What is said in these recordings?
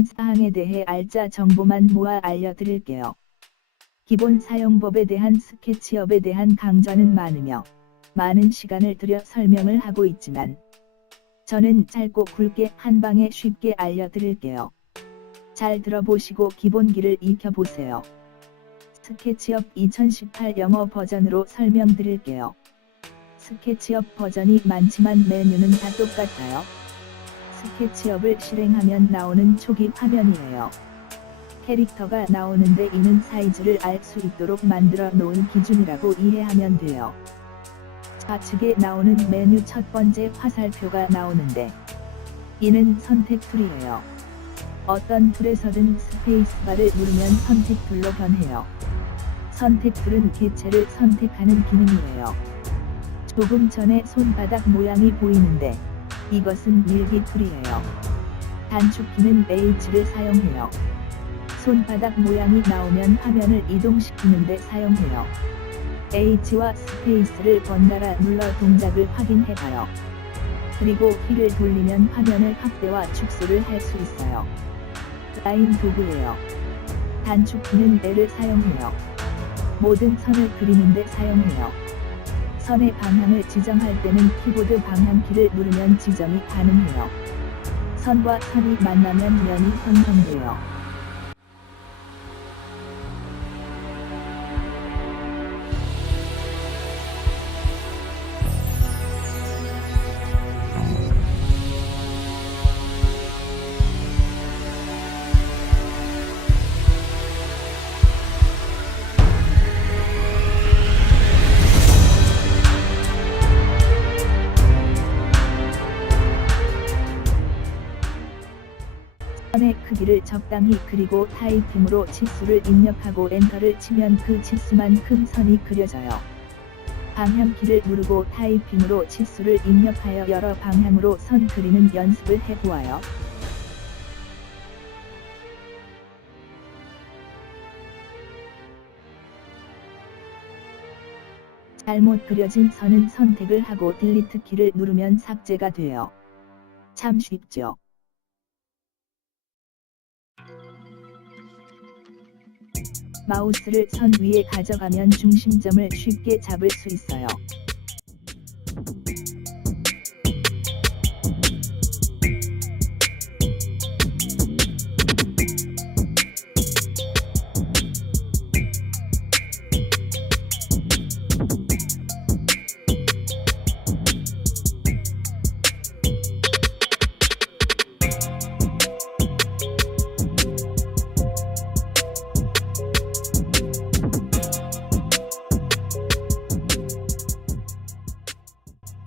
사항에 대해 알짜 정보만 모아 알려드릴게요. 기본 사용법에 대한 스케치업에 대한 강좌는 많으며 많은 시간을 들여 설명을 하고 있지만 저는 짧고 굵게 한 방에 쉽게 알려드릴게요. 잘 들어보시고 기본기를 익혀보세요. 스케치업 2018 영어 버전으로 설명드릴게요. 스케치업 버전이 많지만 메뉴는 다 똑같아요. 스케치업을 실행하면 나오는 초기 화면이에요. 캐릭터가 나오는데 이는 사이즈를 알 수 있도록 만들어 놓은 기준이라고 이해하면 돼요. 좌측에 나오는 메뉴 첫 번째 화살표가 나오는데 이는 선택 툴이에요. 어떤 툴에서든 스페이스바를 누르면 선택 툴로 변해요. 선택 툴은 개체를 선택하는 기능이에요. 조금 전에 손바닥 모양이 보이는데 이것은 밀기 툴이에요. 단축키는 H를 사용해요. 손바닥 모양이 나오면 화면을 이동시키는데 사용해요. H와 스페이스를 번갈아 눌러 동작을 확인해봐요. 그리고 키를 돌리면 화면을 확대와 축소를 할 수 있어요. 라인 도구예요. 단축키는 L을 사용해요. 모든 선을 그리는데 사용해요. 선의 방향을 지정할 때는 키보드 방향키를 누르면 지정이 가능해요. 선과 선이 만나면 면이 형성돼요. 선의 크기를 적당히 그리고 타이핑으로 치수를 입력하고 엔터를 치면 그 치수만큼 선이 그려져요. 방향키를 누르고 타이핑으로 치수를 입력하여 여러 방향으로 선 그리는 연습을 해보아요. 잘못 그려진 선은 선택을 하고 딜리트 키를 누르면 삭제가 돼요. 참 쉽죠? 마우스를 선 위에 가져가면 중심점을 쉽게 잡을 수 있어요.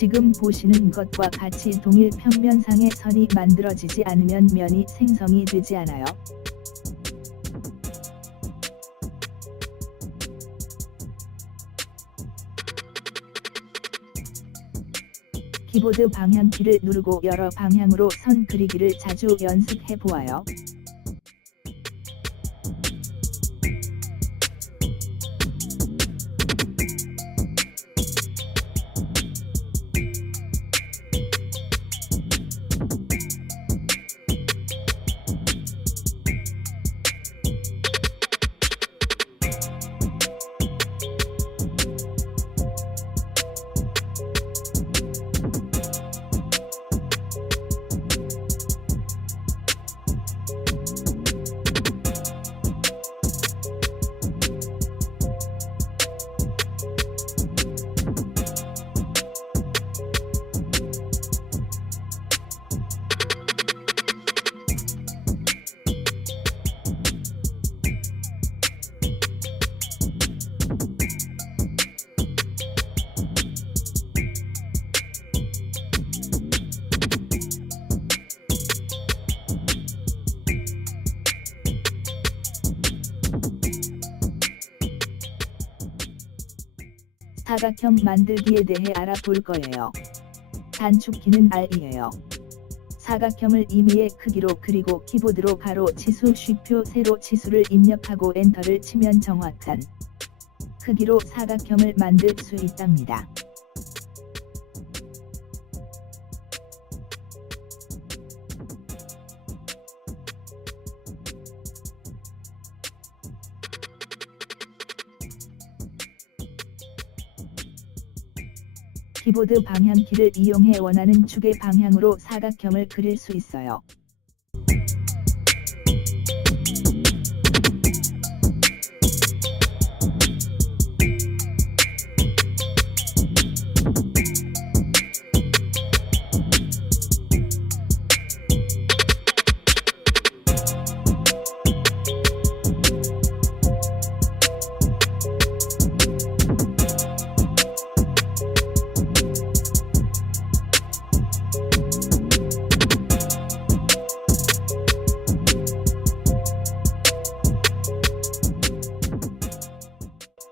지금 보시는 것과 같이 동일 평면상의 선이 만들어지지 않으면 면이 생성이 되지 않아요. 키보드 방향키를 누르고 여러 방향으로 선 그리기를 자주 연습해 보아요. 사각형 만들기에 대해 알아볼 거예요. 단축키는 R이에요. 사각형을 임의의 크기로 그리고 키보드로 가로 치수 쉼표 세로 치수를 입력하고 엔터를 치면 정확한 크기로 사각형을 만들 수 있답니다. 키보드 방향키를 이용해 원하는 축의 방향으로 사각형을 그릴 수 있어요.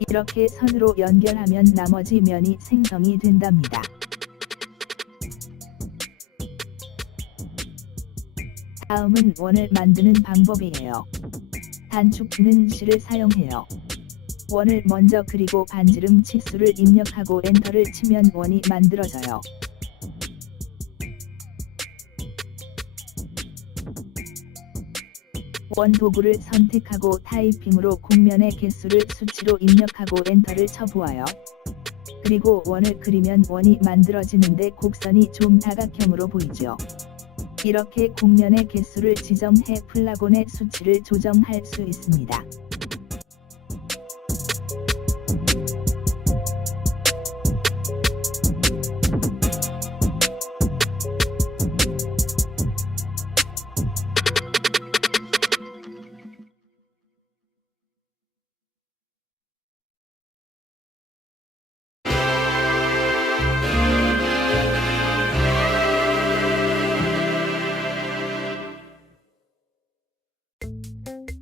이렇게 선으로 연결하면 나머지 면이 생성이 된답니다. 다음은 원을 만드는 방법이에요. 단축키는 C를 사용해요. 원을 먼저 그리고 반지름 치수를 입력하고 엔터를 치면 원이 만들어져요. 원 도구를 선택하고 타이핑으로 곡면의 개수를 수치로 입력하고 엔터를 쳐보아요. 그리고 원을 그리면 원이 만들어지는데 곡선이 좀 다각형으로 보이죠. 이렇게 곡면의 개수를 지정해 플라곤의 수치를 조정할 수 있습니다.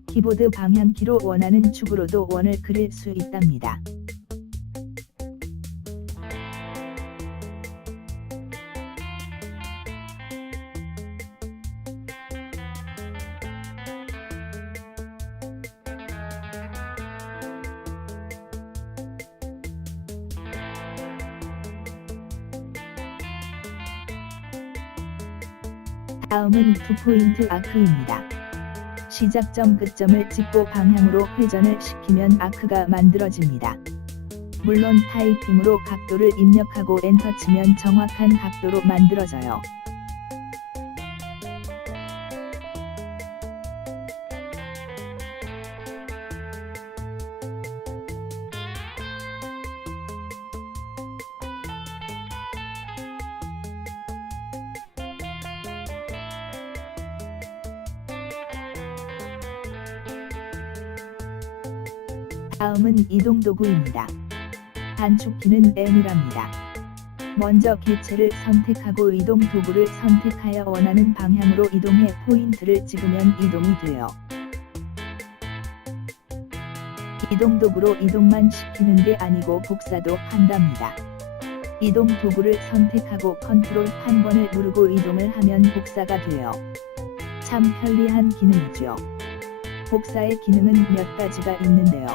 키보드 방향키로 원하는 축으로도 원을 그릴 수 있답니다. 다음은 2포인트 아크입니다. 시작점 끝점을 찍고 방향으로 회전을 시키면 아크가 만들어집니다. 물론 타이핑으로 각도를 입력하고 엔터 치면 정확한 각도로 만들어져요. 다음은 이동 도구입니다. 단축키는 M이랍니다. 먼저 개체를 선택하고 이동 도구를 선택하여 원하는 방향으로 이동해 포인트를 찍으면 이동이 돼요. 이동 도구로 이동만 시키는 게 아니고 복사도 한답니다. 이동 도구를 선택하고 컨트롤 한 번을 누르고 이동을 하면 복사가 돼요. 참 편리한 기능이죠. 복사의 기능은 몇 가지가 있는데요.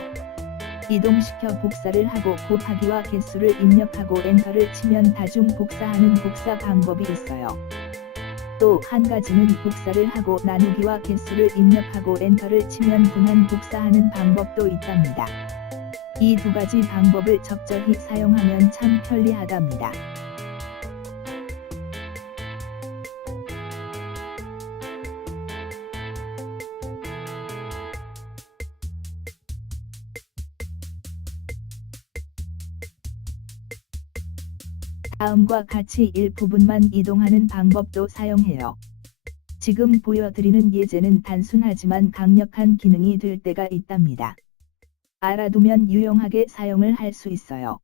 이동시켜 복사를 하고 곱하기와 개수를 입력하고 엔터를 치면 다중 복사하는 복사 방법이 있어요. 또 한 가지는 복사를 하고 나누기와 개수를 입력하고 엔터를 치면 분한 복사하는 방법도 있답니다. 이 두 가지 방법을 적절히 사용하면 참 편리하답니다. 다음과 같이 일부분만 이동하는 방법도 사용해요. 지금 보여드리는 예제는 단순하지만 강력한 기능이 될 때가 있답니다. 알아두면 유용하게 사용을 할 수 있어요.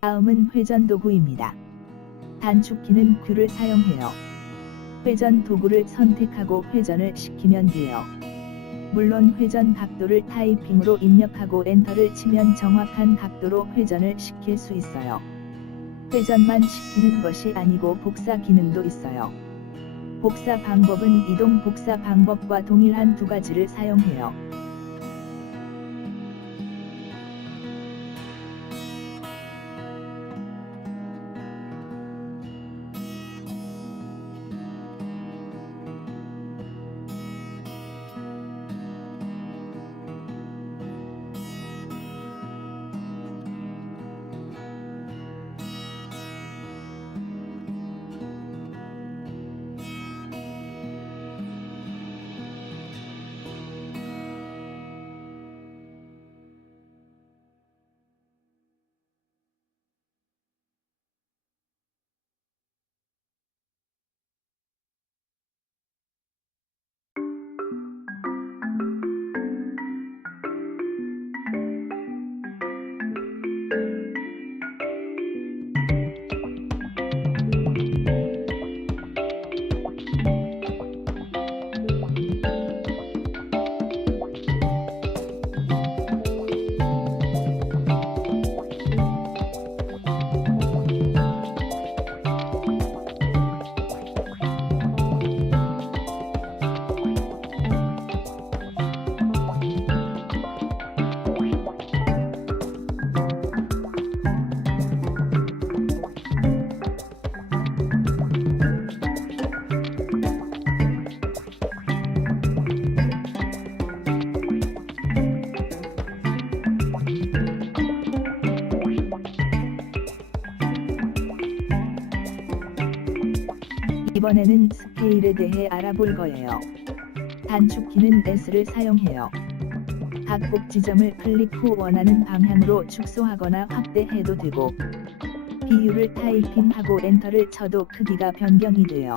다음은 회전 도구입니다. 단축키는 Q를 사용해요. 회전 도구를 선택하고 회전을 시키면 돼요. 물론 회전 각도를 타이핑으로 입력하고 엔터를 치면 정확한 각도로 회전을 시킬 수 있어요. 회전만 시키는 것이 아니고 복사 기능도 있어요. 복사 방법은 이동 복사 방법과 동일한 두 가지를 사용해요. 이번에는 스케일에 대해 알아볼 거예요. 단축키는 S를 사용해요. 각 꼭 지점을 클릭 후 원하는 방향으로 축소하거나 확대해도 되고, 비율을 타이핑하고 엔터를 쳐도 크기가 변경이 돼요.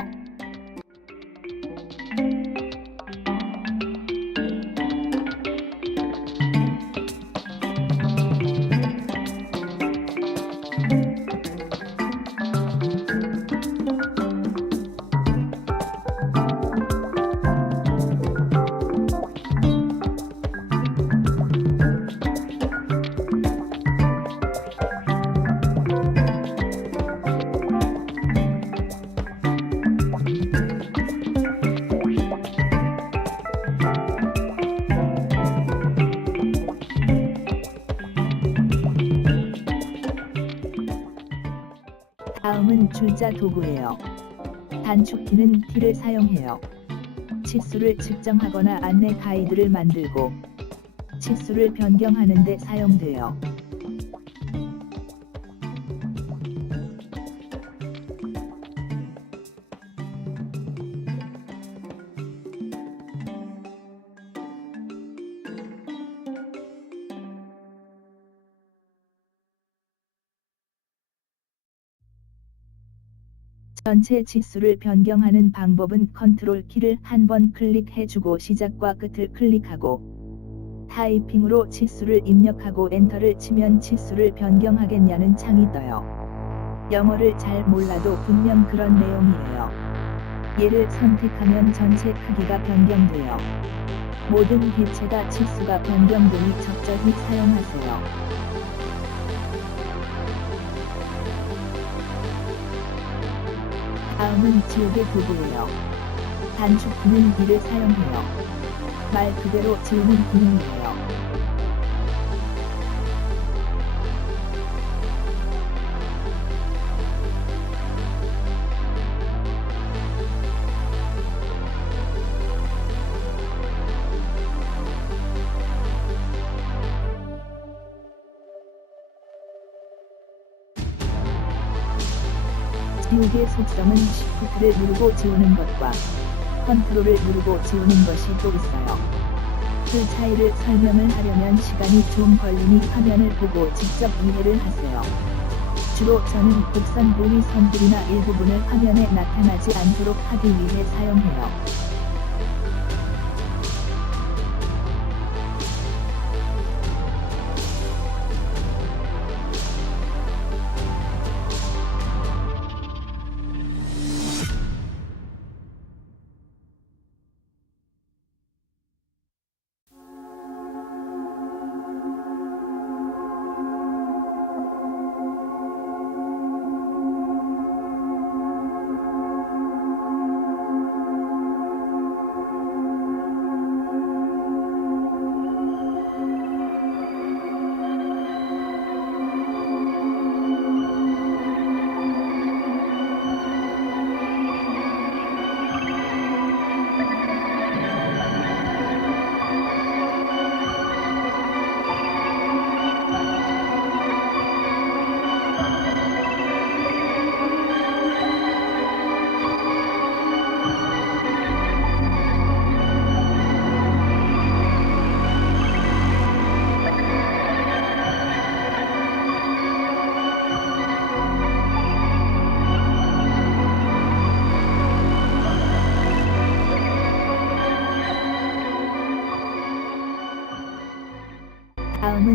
다음은 줄자 도구예요. 단축키는 T를 사용해요. 치수를 측정하거나 안내 가이드를 만들고 치수를 변경하는 데 사용돼요. 전체 치수를 변경하는 방법은 컨트롤 키를 한 번 클릭해주고 시작과 끝을 클릭하고 타이핑으로 치수를 입력하고 엔터를 치면 치수를 변경하겠냐는 창이 떠요. 영어를 잘 몰라도 분명 그런 내용이에요. 얘를 선택하면 전체 크기가 변경돼요. 모든 개체가 치수가 변경되니 적절히 사용하세요. 다음은 지우개 도구예요. 단축키는 D를 사용해요. 말 그대로 지우는 기능이에요. 지우개 속성은 Shift를 누르고 지우는 것과 컨트롤을 누르고 지우는 것이 또 있어요. 그 차이를 설명을 하려면 시간이 좀 걸리니 화면을 보고 직접 이해를 하세요. 주로 저는 곡선 부위 선들이나 일부분을 화면에 나타나지 않도록 하기 위해 사용해요.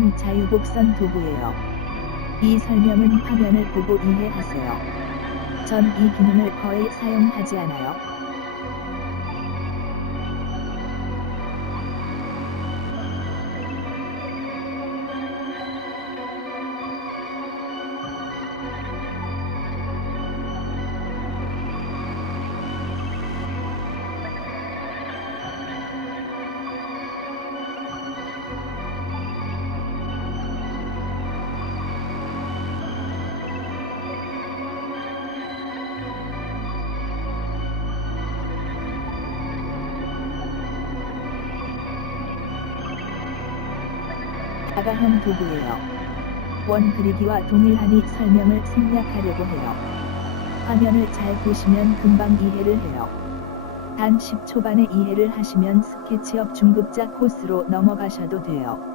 도구는 자유곡선 도구예요. 이 설명은 화면을 보고 이해하세요. 전 이 기능을 거의 사용하지 않아요. 다가형 도구예요. 원 그리기와 동일하니 설명을 생략하려고 해요. 화면을 잘 보시면 금방 이해를 해요. 단 10초반에 이해를 하시면 스케치업 중급자 코스로 넘어가셔도 돼요.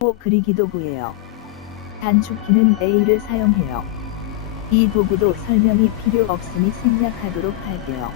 호 그리기 도구예요. 단축키는 A를 사용해요. 이 도구도 설명이 필요 없으니 생략하도록 할게요.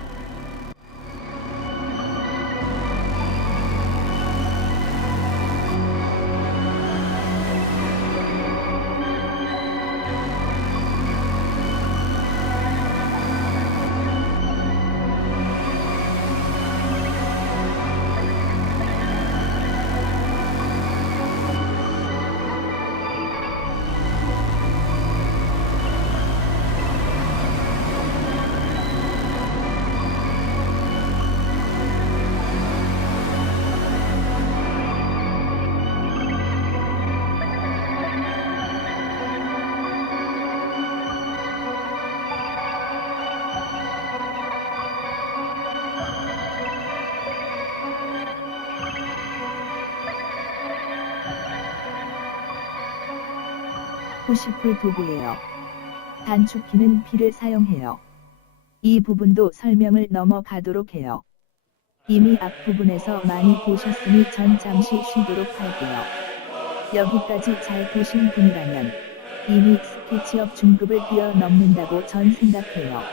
푸시풀 도구예요. 단축키는 P를 사용해요. 이 부분도 설명을 넘어가도록 해요. 이미 앞부분에서 많이 보셨으니 전 잠시 쉬도록 할게요. 여기까지 잘 보신 분이라면 이미 스케치업 중급을 뛰어넘는다고 전 생각해요.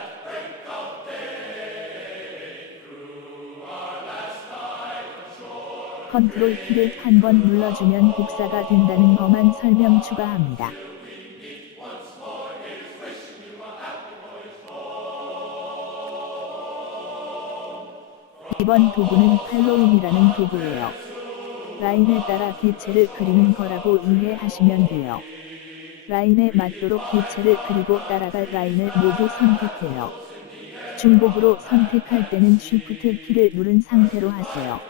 컨트롤 키를 한 번 눌러주면 복사가 된다는 것만 설명 추가합니다. 이번 도구는 팔로움이라는 도구예요. 라인에 따라 개체를 그리는 거라고 이해하시면 돼요. 라인에 맞도록 개체를 그리고 따라갈 라인을 모두 선택해요. 중복으로 선택할 때는 Shift 키를 누른 상태로 하세요.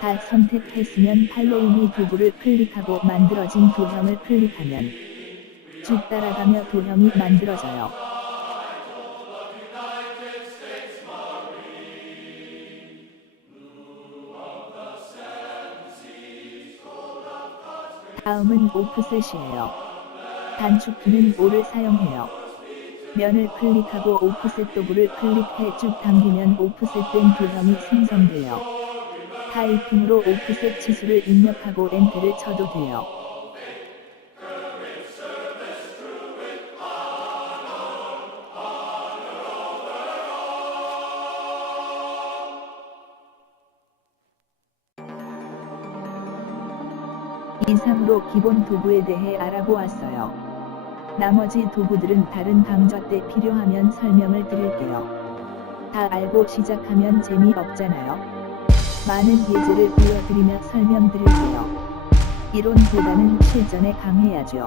다 선택했으면 팔로우미 도구를 클릭하고 만들어진 도형을 클릭하면 쭉 따라가며 도형이 만들어져요. 다음은 오프셋이에요. 단축키는 O를 사용해요. 면을 클릭하고 오프셋 도구를 클릭해 쭉 당기면 오프셋된 도형이 생성돼요. 타이핑으로 오프셋 치수를 입력하고 엔터를 쳐도 돼요. 이상으로 기본 도구에 대해 알아보았어요. 나머지 도구들은 다른 강좌 때 필요하면 설명을 드릴게요. 다 알고 시작하면 재미없잖아요. 많은 예제를 보여드리며 설명드릴게요. 이론보다는 실전에 강해야죠.